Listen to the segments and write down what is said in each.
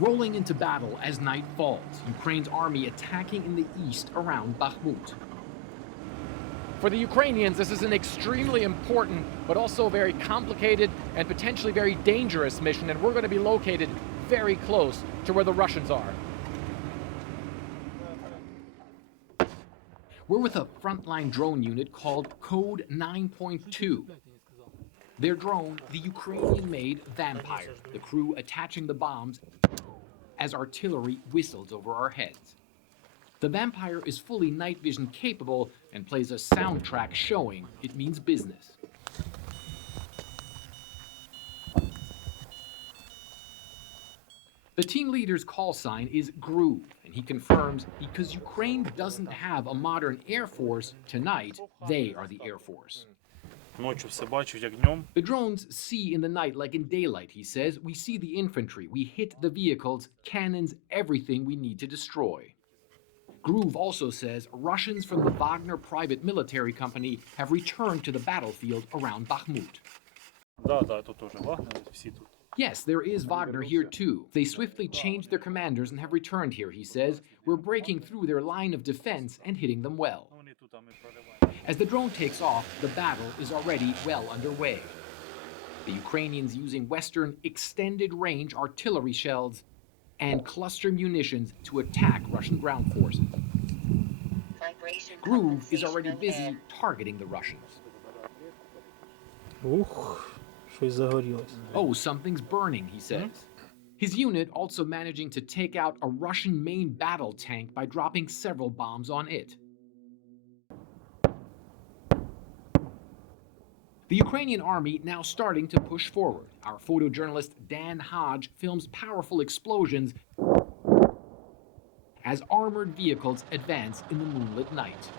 Rolling into battle as night falls, Ukraine's army attacking in the east around Bakhmut. For the Ukrainians, this is an extremely important, but also very complicated and potentially very dangerous mission, and we're going to be located very close to where the Russians are. We're with a frontline drone unit called Code 9.2. Their drone, the Ukrainian-made Vampire, the crew attaching the bombs as artillery whistles over our heads. The Vampire is fully night vision capable and plays a soundtrack showing it means business. The team leader's call sign is Groove, and he confirms because Ukraine doesn't have a modern air force, tonight they are the air force. The drones see in the night like in daylight, he says. We see the infantry, we hit the vehicles, cannons, everything we need to destroy. Groove also says Russians from the Wagner private military company have returned to the battlefield around Bakhmut. Yes, there is Wagner here too. They swiftly changed their commanders and have returned here, he says. We're breaking through their line of defense and hitting them well. As the drone takes off, the battle is already well underway. The Ukrainians using Western extended range artillery shells and cluster munitions to attack Russian ground forces. Groove is already busy targeting the Russians. Oh, something's burning, he says. His unit also managing to take out a Russian main battle tank by dropping several bombs on it. The Ukrainian army now starting to push forward. Our photojournalist Dan Hodge films powerful explosions as armored vehicles advance in the moonlit night.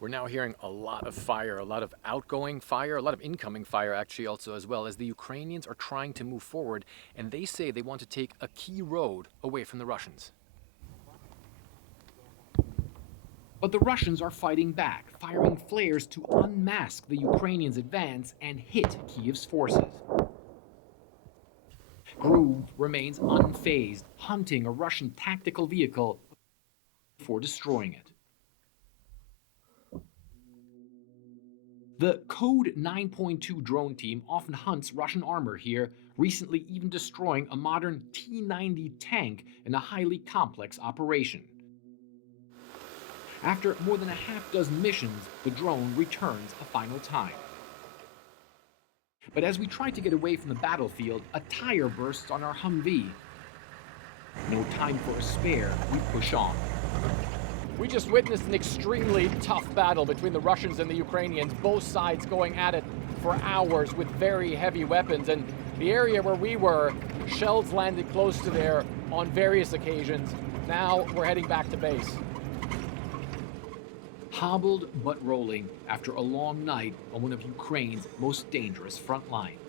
We're now hearing a lot of fire, a lot of outgoing fire, a lot of incoming fire actually also as well, as the Ukrainians are trying to move forward, and they say they want to take a key road away from the Russians. But the Russians are fighting back, firing flares to unmask the Ukrainians' advance and hit Kyiv's forces. Groove remains unfazed, hunting a Russian tactical vehicle before destroying it. The Code 9.2 drone team often hunts Russian armor here, recently even destroying a modern T-90 tank in a highly complex operation. After more than a half-dozen missions, the drone returns a final time. But as we try to get away from the battlefield, a tire bursts on our Humvee. No time for a spare, we push on. We just witnessed an extremely tough battle between the Russians and the Ukrainians, both sides going at it for hours with very heavy weapons. And the area where we were, shells landed close to there on various occasions. Now we're heading back to base. Hobbled but rolling after a long night on one of Ukraine's most dangerous front lines.